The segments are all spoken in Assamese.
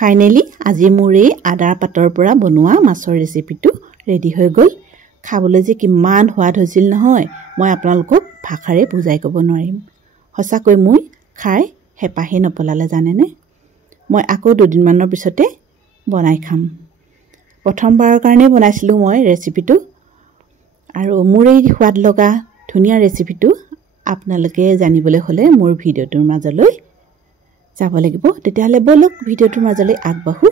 ফাইনেলি আজি মোৰ এই আদাৰ পাতৰ পৰা বনোৱা মাছৰ ৰেচিপিটো ৰেডি হৈ গ'ল। খাবলৈ যে কিমান সোৱাদ হৈছিল নহয়, মই আপোনালোকক ভাষাৰে বুজাই ক'ব নোৱাৰিম। সঁচাকৈ মই খাই হেঁপাহে নপলালে জানেনে। মই আকৌ দুদিনমানৰ পিছতে বনাই খাম। প্ৰথমবাৰৰ কাৰণে বনাইছিলোঁ মই ৰেচিপিটো, আৰু মোৰ এই সোৱাদ লগা ধুনীয়া ৰেচিপিটো আপোনালোকে জানিবলৈ হ'লে মোৰ ভিডিঅ'টোৰ মাজলৈ যাব লাগিব। তেতিয়াহ'লে বলক ভিডিঅ'টোৰ মাজলৈ আগবাঢ়ো।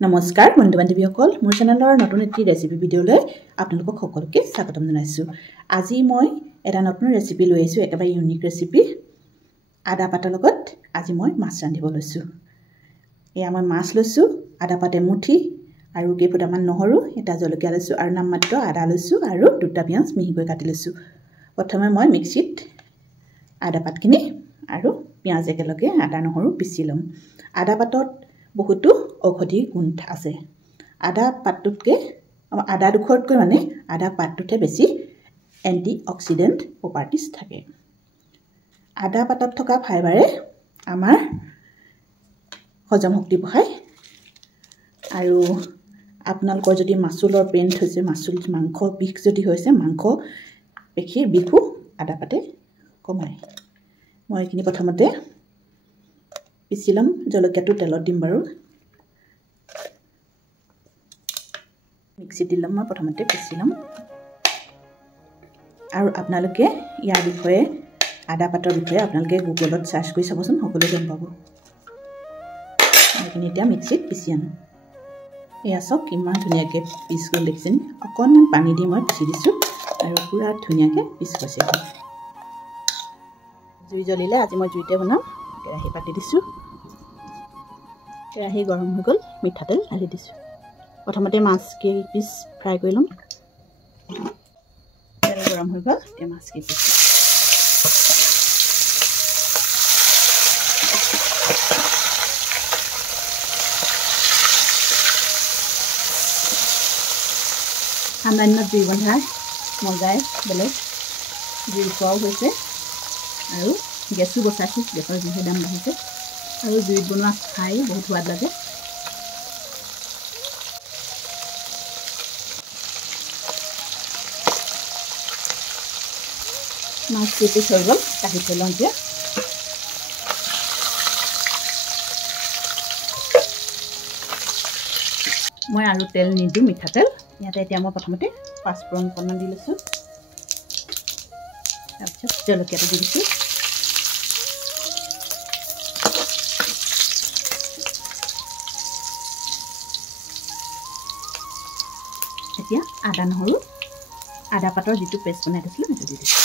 নমস্কাৰ বন্ধু বান্ধৱীসকল, মোৰ চেনেলৰ নতুন এটি ৰেচিপি ভিডিঅ'লৈ আপোনালোকক সকলোকে স্বাগতম জনাইছোঁ। আজি মই এটা নতুন ৰেচিপি লৈ আহিছোঁ, একেবাৰে ইউনিক ৰেচিপি। আদা পাতৰ লগত আজি মই মাছ ৰান্ধিব লৈছোঁ। এয়া মই মাছ লৈছোঁ, আদা পাত এমুঠি আৰু কেইফুটামান নহৰু, এটা জলকীয়া লৈছোঁ আৰু নামমাত্ৰ আদা লৈছোঁ আৰু দুটা পিঁয়াজ মিহিকৈ কাটি লৈছোঁ। প্ৰথমে মই মিক্সিত আদা পাতখিনি আৰু পিঁয়াজ একেলগে আদা নহৰু পিচি ল'ম। আদা পাতত বহুতো ঔষধি গুণ আছে। আদা ডোখৰতকৈ মানে আদা পাতটোতহে বেছি এণ্টি অক্সিডেণ্ট প্ৰপাৰ্টিজ থাকে। আদা পাতত থকা ফাইবাৰে আমাৰ হজম শক্তি বঢ়ায়, আৰু আপোনালোকৰ যদি মাচুলৰ পেইন হৈছে, মাংস বিষ যদি হৈছে, মাংস পেশীৰ বিষো আদা পাতে কমায়। মই এইখিনি প্ৰথমতে পিচি ল'ম। জলকীয়াটো তেলত দিম বাৰু। মিক্সিত দি ল'ম, মই প্ৰথমতে পিচি ল'ম। আৰু আপোনালোকে ইয়াৰ বিষয়ে, আদা পাতৰ বিষয়ে আপোনালোকে গুগলত চাৰ্চ কৰি চাবচোন, সকলোৱে গম পাব। এইখিনি এতিয়া মিক্সিত পিচি আনো। এয়া চাওক কিমান ধুনীয়াকৈ পিচ গ'ল দেখিছেনে। অকণমান পানী দি মই পিচি দিছোঁ আৰু পূৰা ধুনীয়াকৈ পিচ হৈছে। জুই জ্বলিলে, আজি মই জুইতে বনাম। কেৰাহী পাতি দিছোঁ, কেৰাহী গৰম হৈ গ'ল, মিঠাতেল ঢালি দিছোঁ। প্ৰথমতে মাছকেইপিচ ফ্ৰাই কৰি ল'ম। তেল গৰম হৈ গ'ল, এতিয়া মাছকেইপিচ ঠাণ্ডা দিনত জুই বন্ধাৰ মজাই বেলেগ। জুই খোৱাও হৈছে আৰু গেছো বচাইছোঁ, গেছৰ যিহে দাম বাঢ়িছে, আৰু জুইত বনোৱা খাই বহুত সোৱাদ লাগে। মাছ কেইপিচ হৈ গ'ল, কাটি থৈ লওঁ এতিয়া। মই আৰু তেল নিদিওঁ, মিঠাতেল। ইয়াতে এতিয়া মই প্ৰথমতে পাঁচফোৰণ অকণমান দি লৈছোঁ, তাৰপিছত জলকীয়াটো দি দিছোঁ। এতিয়া আদা নহৰু, আদা পাতৰ যিটো পেষ্ট বনাই থৈছিলোঁ সেইটো দি দিছোঁ।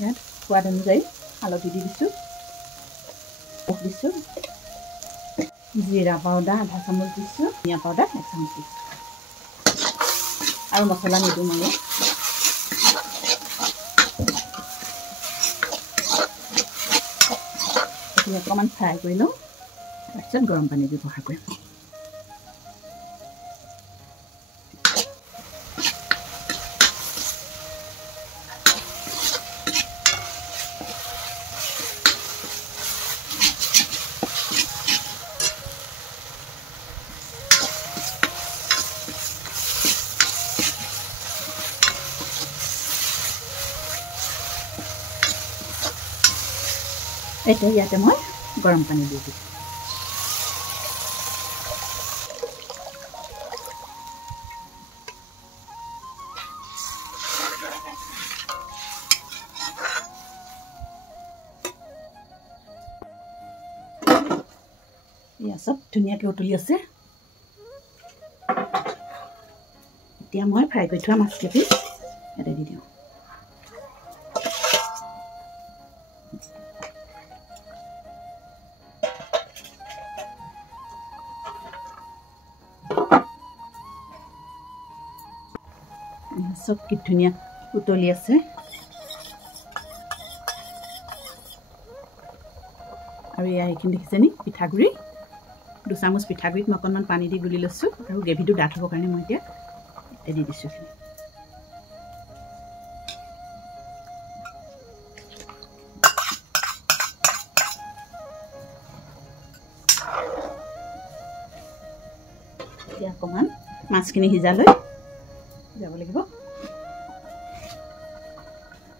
ইয়াত সোৱাদ অনুযায়ী হালধি দি দিছোঁ, জিৰা পাউডাৰ আধা চামুচ দিছোঁ, ধনিয়া পাউডাৰ 1 চামুচ দিছোঁ, আৰু মছলা নিদিওঁ মই। এইখিনি অকণমান ফ্ৰাই কৰি লওঁ, তাৰপিছত গৰম পানী ব্যৱহাৰ কৰিম। এতিয়া ইয়াতে মই গৰম পানী দি দিছোঁ। এয়া চব ধুনীয়াকৈ উতলি আছে। এতিয়া মই ফ্ৰাই কৰি থোৱা মাছকেইপিচ ইয়াতে দি দিওঁ। চব কি ধুনীয়া উতলি আছে। আৰু এয়া এইখিনি দেখিছেনি পিঠাগুড়ি 2 চামুচ পিঠাগুড়িত মই অকণমান পানী দি গুলি লৈছোঁ আৰু গ্ৰেভিটো ডাঠ হ'বৰ কাৰণে মই এতিয়া দি দিছোঁ এইখিনি এতিয়া অকণমান মাছখিনি সিজালৈ যাব লাগিব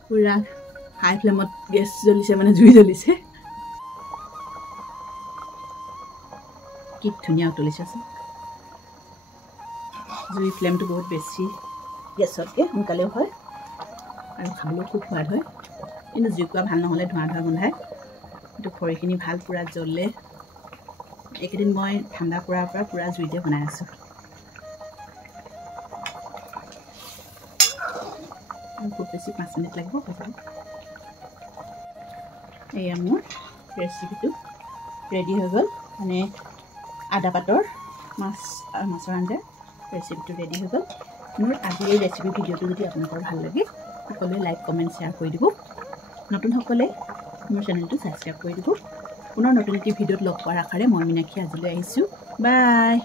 পুৰা হাই ফ্লেমত গেছ জ্বলিছে মানে জুই জ্বলিছে কি ধুনীয়া উতলিছে জুই ফ্লেমটো বহুত বেছি গেছতকৈ সোনকালেও হয় আৰু খাবলৈও খুব সোৱাদ হয় কিন্তু জুইকুৰা ভাল নহ'লে ধোঁৱা ধোঁৱা গোন্ধায় কিন্তু খৰিখিনি ভাল পুৰা জ্বলে এইকেইদিন মই ঠাণ্ডা পৰাৰ পৰা পুৰা জুইতে বনাই আছোঁ খুব বেছি 5 মিনিট লাগিব এয়া মোৰ ৰেচিপিটো ৰেডি হৈ গ'ল মানে আদা পাতৰ মাছ আৰু মাছৰ আঞ্জা ৰেচিপিটো ৰেডি হৈ গ'ল মোৰ আজিৰ এই ৰেচিপি ভিডিঅ'টো যদি আপোনালোকৰ ভাল লাগে সকলোৱে লাইক কমেণ্ট শ্বেয়াৰ কৰি দিব নতুনসকলে মোৰ চেনেলটো ছাবস্ক্ৰাইব কৰি দিব পুনৰ নতুন এটি ভিডিঅ'ত লগ পোৱাৰ আশাৰে মই মীনাক্ষী আজিলৈ আহিছোঁ বাই